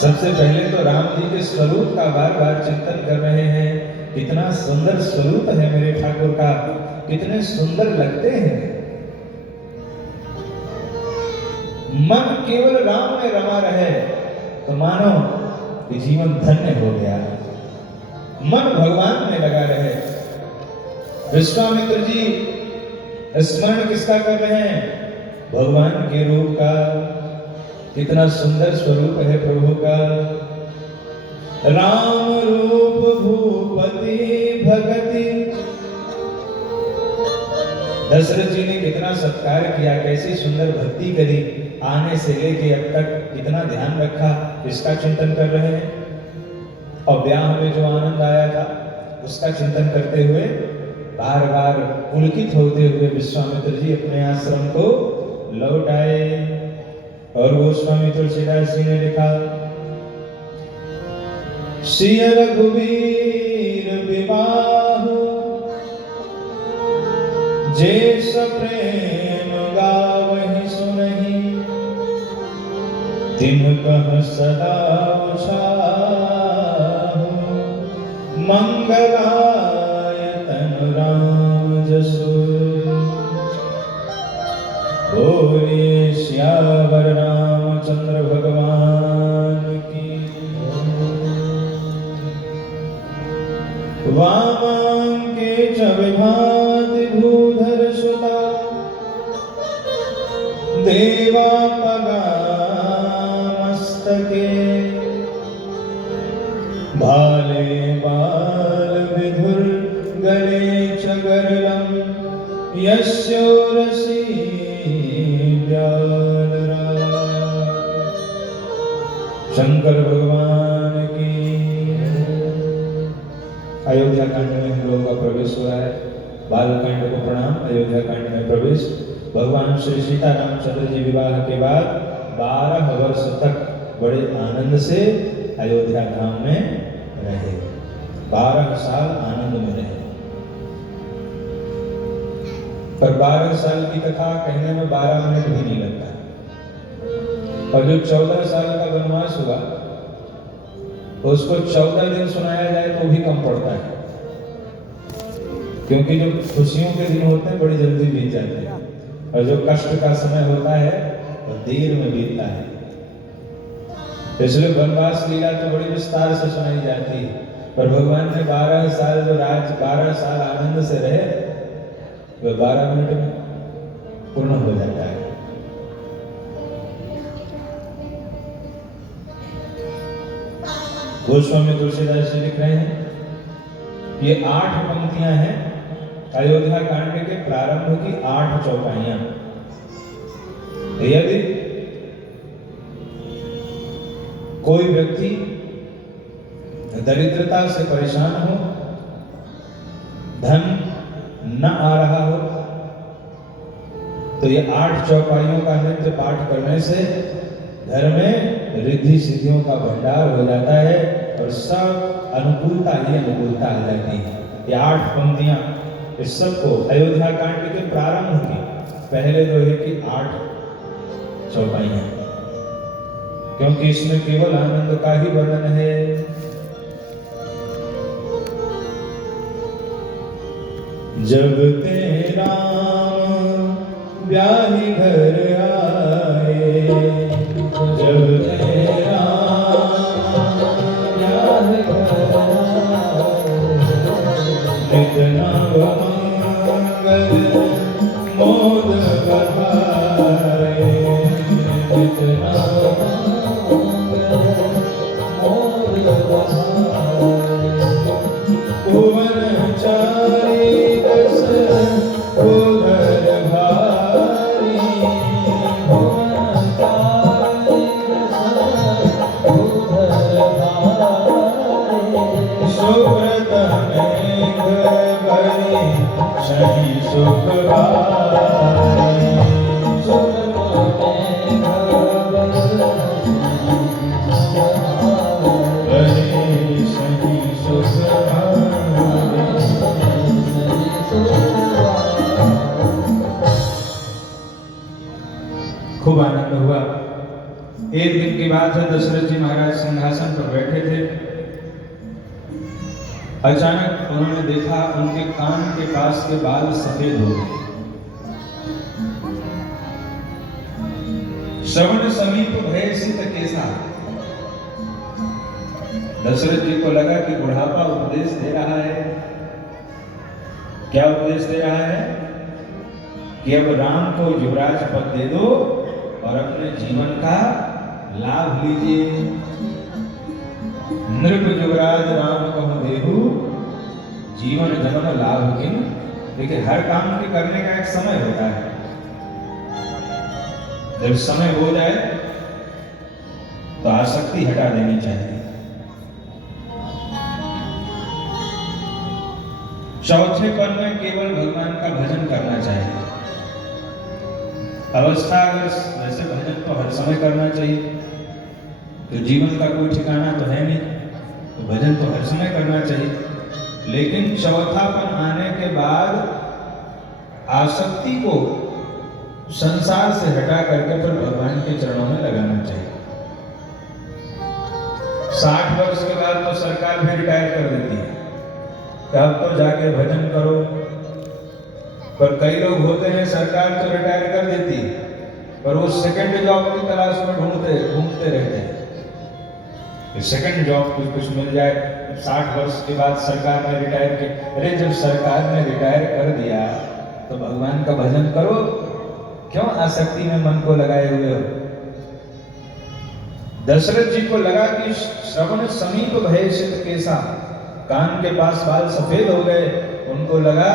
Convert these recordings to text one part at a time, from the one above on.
सबसे पहले तो राम जी के स्वरूप का बार बार चिंतन कर रहे हैं। कितना सुंदर स्वरूप है मेरे ठाकुर का, कितने सुंदर लगते हैं। मन केवल राम में रमा रहे तो मानो कि जीवन धन्य हो गया। मन भगवान में लगा रहे। विश्वामित्र जी स्मरण किसका कर रहे हैं? भगवान के रूप का। कितना सुंदर स्वरूप है प्रभु का। राम रूप भूपति भगति। दशरथ जी ने कितना सत्कार किया, कैसी सुंदर भक्ति करी, आने से लेके अब तक कितना ध्यान रखा, इसका चिंतन कर रहे हैं। और ब्याह में जो आनंद आया था उसका चिंतन करते हुए बार बार पुलकित होते हुए विश्वामित्र जी अपने आश्रम को लौट आए। और गोस्वामी तुलसीदास जी ने लिखा, सिय रघुवीर विवाह जे सप्रेम गावहि सुनहि, तिनकह सदा उत्साह मंगलाय तनु राम जसु। बोले श्यावर रामचंद्र भगवान की। वामांके च विभाति भूधर सुता, देवा पगा मस्तके, भाले बाल विधुर गले च गरलम, यस्योरसी शंकर भगवान की। अयोध्या कांड में हम लोगों का प्रवेश हुआ है। बालकांड को प्रणाम। अयोध्या कांड में प्रवेश। भगवान श्री सीता रामचंद्र जी विवाह के बाद 12 वर्ष तक बड़े आनंद से अयोध्या धाम में रहे। 12 साल आनंद में रहे। पर 12 साल की कथा कहने में 12 मिनट भी नहीं लगता। और जो 14 साल का वनवास हुआ उसको 14 दिन सुनाया जाए तो भी कम पड़ता है, क्योंकि जो खुशियों के दिन होते हैं बड़ी जल्दी बीत जाते हैं, और जो कष्ट का समय होता है वो देर में बीतता है। इसलिए वनवास लीला तो बड़ी विस्तार से सुनाई जाती है, पर भगवान ने 12 साल जो 12 साल आनंद से रहे वह 12 मिनट में पूर्ण हो जाता है। गोस्वामी तुलसीदास जी लिख रहे हैं, ये 8 पंक्तियां हैं अयोध्या कांड के प्रारंभ की 8 चौपाइयां। यदि कोई व्यक्ति दरिद्रता से परेशान हो, धन न आ रहा हो, तो ये 8 चौपाइयों का नित्य पाठ करने से घर में रिद्धि सिद्धियों का भंडार हो जाता है और सब अनुकूलता ही अनुकूलता आ जाती है। ये 8 पंक्तियां इस सबको अयोध्या कांड के प्रारंभ की पहले दोहे की 8 चौपाइयां, क्योंकि इसमें केवल आनंद का ही वर्णन है। जब तेरा ब्याही घर आए, जब तेरा ब्याही घर आए, नितना मंगल मोद बधाए, नितना मंगल मोद बधाए। भुवन चारी दस उधर भारी, भुवन चारी दस उधर भारी, सुब्रत मेघ बरी शनि सुख भारी, सुब्रत मेघ बरी शनि सुख भारी। खूब आनंद हुआ। एक दिन की बात है, दशरथ जी महाराज सिंहासन पर बैठे थे। अचानक उन्होंने देखा उनके कान के पास के बाल सफेद हो गए। श्रवण समीप भय सित केसा। दशरथ जी को लगा कि बुढ़ापा उपदेश दे रहा है। क्या उपदेश दे रहा है? कि अब राम को युवराज पद दे दो और अपने जीवन का लाभ लीजिए। नृप युवराज राम कहु देहु, जीवन जन्म लाभ किन। देखिए, हर काम के करने का एक समय होता है। जब समय हो जाए तो आसक्ति हटा देनी चाहिए। चौथे पद में केवल भगवान का भजन करना चाहिए। अवस्था अगर वैसे भजन तो हर समय करना चाहिए, तो जीवन का कोई ठिकाना तो है नहीं, तो भजन तो हर समय करना चाहिए। लेकिन चौथापन आने के बाद आसक्ति को संसार से हटा करके फिर भगवान के चरणों में लगाना चाहिए। 60 वर्ष के बाद तो सरकार भी रिटायर कर देती है कि अब तो जाके भजन करो। पर कई लोग होते हैं, सरकार तो रिटायर कर देती है पर वो सेकंड जॉब की तलाश में घूमते रहते हैं। सेकंड जॉब कुछ मिल जाए। 60 वर्ष के बाद सरकार ने रिटायर किया। अरे जब सरकार ने रिटायर कर दिया तो भगवान का भजन करो, क्यों आसक्ति में मन को लगाए हुए हो? दशरथ जी को लगा कि श्रवण समीप भय सित केसा, कान के पास बाल सफेद हो गए। उनको लगा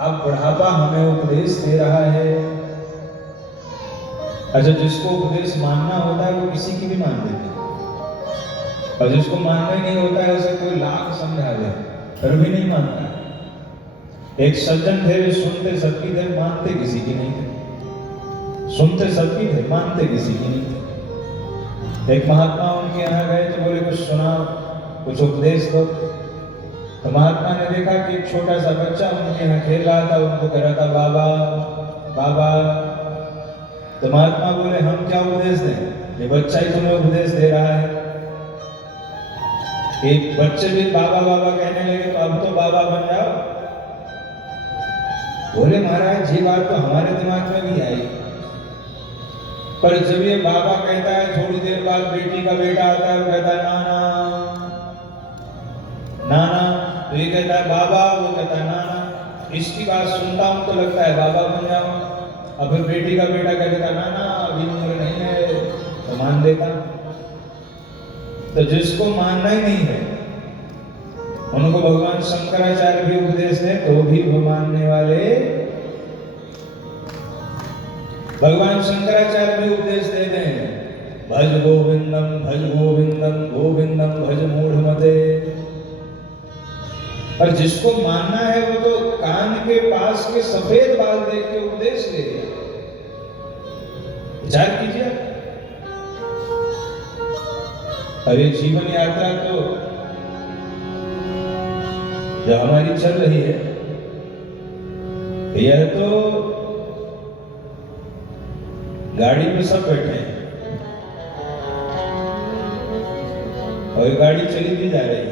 अब बुढ़ापा हमें उपदेश दे रहा है। अच्छा, जिसको उपदेश मानना होता है वो किसी की भी मान देते हैं, और जिसको मानना ही नहीं होता है उसे कोई लाख समझा दे फिर भी नहीं मानता। एक सज्जन थे, वे सुनते सबकी थे, मानते किसी की नहीं थे। सुनते सबकी थे, मानते किसी की नहीं थे। एक महात्मा उनके यहाँ गए तो बोले कुछ सुना, कुछ उपदेश दो। तो महात्मा ने देखा कि एक छोटा सा बच्चा उनके यहाँ खेल रहा था, उनको कह रहा था बाबा बाबा। तो महात्मा बोले हम क्या उपदेश दें, ये बच्चा ही तुम्हें उपदेश दे रहा है। एक बच्चे भी बाबा बाबा कहने लगे तो अब तो बाबा बन जाओ। बोले महाराज ये बात तो हमारे दिमाग में भी आई, पर जब ये बाबा कहता है थोड़ी देर बाद बेटी का बेटा आता है, वो कहता है नाना नाना, तो ये कहता है बाबा, वो कहता है नाना। इसकी बात सुनता हूं तो लगता है बाबा बन जाऊं। अब फिर बेटी का बेटा कहता है नाना अभी उम्र नहीं है, तो मान लेता। तो जिसको मानना ही नहीं है उनको भगवान शंकराचार्य भी उपदेश दें तो भी वो मानने वाले। भगवान शंकराचार्य भी उपदेश देते हैं, भज गोविंदम गोविंदम भज मूढ़मते। और जिसको मानना है वो तो कान के पास के सफेद बाल देख के उपदेश ले लिया। विचार कीजिए। अरे जीवन यात्रा तो जो हमारी चल रही है, यह तो गाड़ी में सब बैठे हैं और गाड़ी चली भी जा रही है।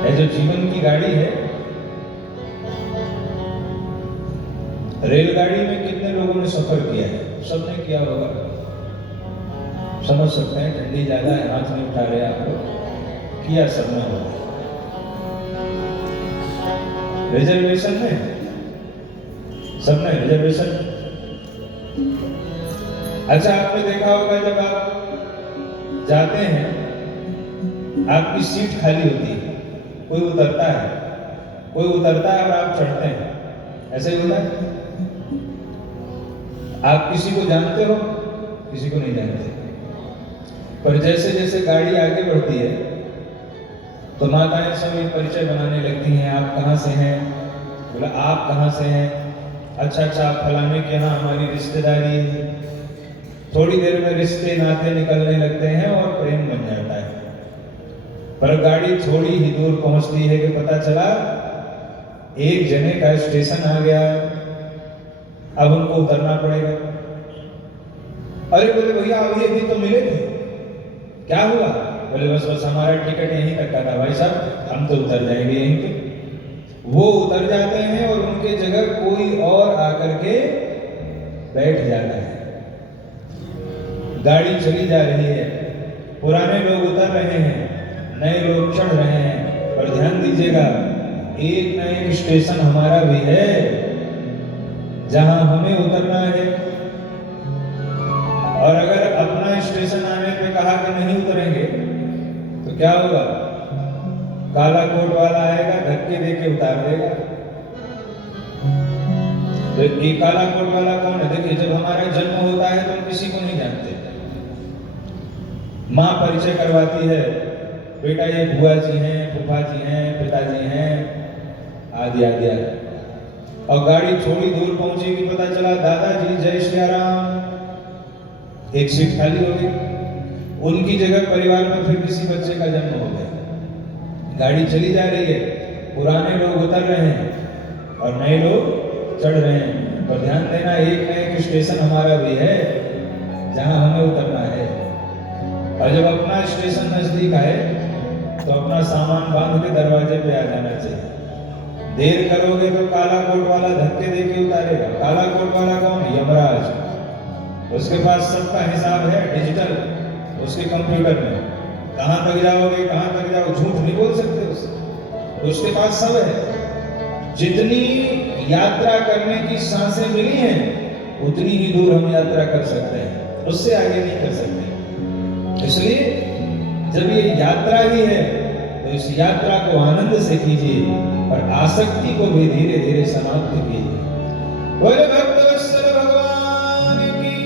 यह जो जीवन की गाड़ी है, रेलगाड़ी में कितने लोगों ने सफर किया है? सबने किया होगा, समझ सकते हैं। ठंडी ज्यादा है, हाथ नहीं उठा रहे आप लोग, किया सबने होगा। रिजर्वेशन में सबने रिजर्वेशन। अच्छा, आपने देखा होगा जब आप जाते हैं आपकी सीट खाली होती है, कोई उतरता है और आप चढ़ते हैं, ऐसे ही होता है। आप किसी को जानते हो, किसी को नहीं जानते, पर जैसे जैसे गाड़ी आगे बढ़ती है तो माताएं सब एक परिचय बनाने लगती हैं। आप कहाँ से हैं? बोला आप कहाँ से हैं? अच्छा फलाने के यहाँ हमारी रिश्तेदारी है। थोड़ी देर में रिश्ते नाते निकलने लगते हैं और प्रेम बन जाता है। पर गाड़ी थोड़ी ही दूर पहुंचती है कि पता चला एक जने का स्टेशन आ गया, अब उनको उतरना पड़ेगा। अरे बोले भैया अभी तो मिले थे, क्या हुआ? बोले बस हमारा टिकट यहीं तक का था भाई साहब, हम तो उतर जाएंगे यहीं पे। वो उतर जाते हैं और उनके जगह कोई और आकर के बैठ जाता है। गाड़ी चली जा रही है, पुराने लोग उतर रहे हैं, नए लोग चढ़ रहे हैं। और ध्यान दीजिएगा, एक न एक स्टेशन हमारा भी है जहां हमें उतरना है। और अगर अपना स्टेशन आने पे कहा कि नहीं उतरेंगे तो क्या होगा? काला कोट वाला आएगा, धक्के देके उतार देगा। तो ये काला कोट वाला कौन है? देखिए, जब हमारा जन्म होता है तो हम किसी को नहीं जानते। माँ परिचय करवाती है, बेटा ये बुआ जी हैं, फूफा जी हैं, पिताजी हैं, आदि आदि आदि। और गाड़ी थोड़ी दूर पहुंचेगी, पता चला दादाजी जय श्री राम, एक सीट खाली हो गई। उनकी जगह परिवार में फिर किसी बच्चे का जन्म हो गया। गाड़ी चली जा रही है, पुराने लोग उतर रहे हैं और नए लोग चढ़ रहे हैं। पर ध्यान देना, एक न एक स्टेशन हमारा भी है जहां हमें उतरना है। और जब अपना स्टेशन नजदीक आए तो अपना सामान बांध के दरवाजे पे आ जाना चाहिए। देर करोगे तो काला कोट वाला धक्के देके उतारेगा। काला कोट वाला कौन है? यमराज। उसके पास सबका हिसाब है डिजिटल, उसके कंप्यूटर में। कहां तक जाओगे, कहां तक जाओ, झूठ नहीं बोल सकते उसके पास सब है। जितनी यात्रा करने की सांसें मिली हैं उतनी ही दूर हम यात्रा कर सकते हैं, उससे आगे नहीं कर सकते। इसलिए जब ये यात्रा ही है तो इस यात्रा को आनंद से कीजिए और आसक्ति को भी धीरे धीरे समाप्त कीजिए। बोले भक्तवत्सल भगवान की।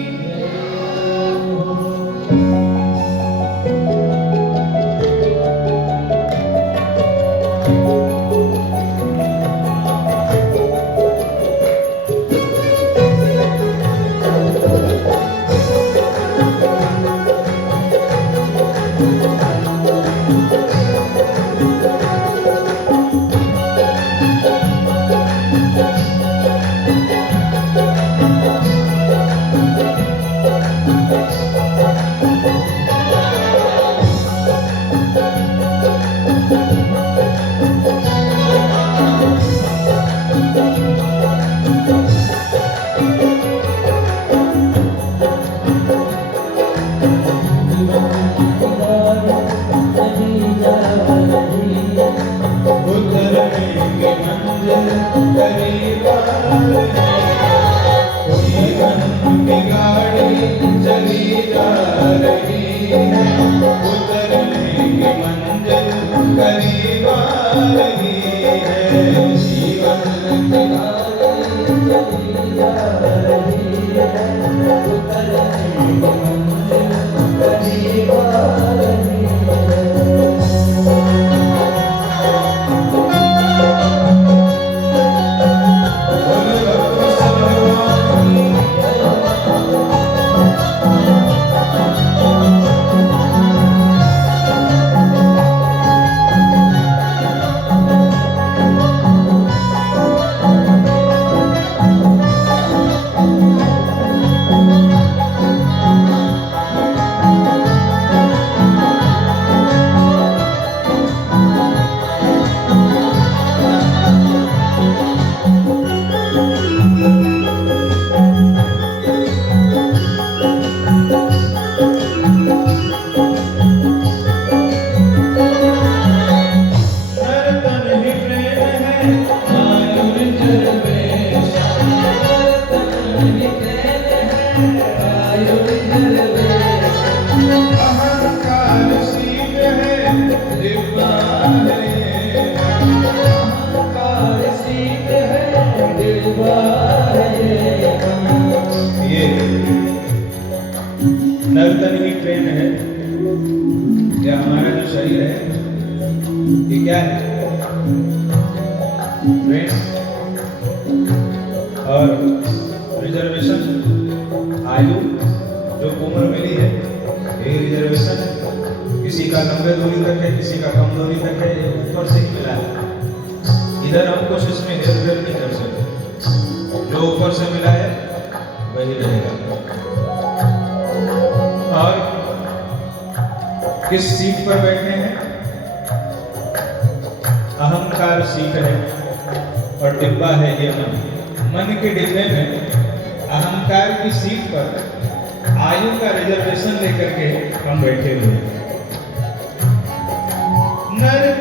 नर्तन की ट्रेन है। ये हमारा जो शरीर है ये क्या है? ट्रेन। और रिजर्वेशन आयु जो उम्र मिली है ये रिजर्वेशन है। किसी का 90 दूरी तक है, किसी का कम दूरी तक है, ये ऊपर से मिला है। इधर हम कुछ इसमें हेरफेर नहीं कर सकते, जो ऊपर से मिला है वही रहेगा। किस सीट पर बैठे हैं? अहंकार सीट है और डिब्बा है ये मन। मन के डिब्बे में अहंकार की सीट पर आयु का रिजर्वेशन लेकर के हम बैठे हुए हैं। नर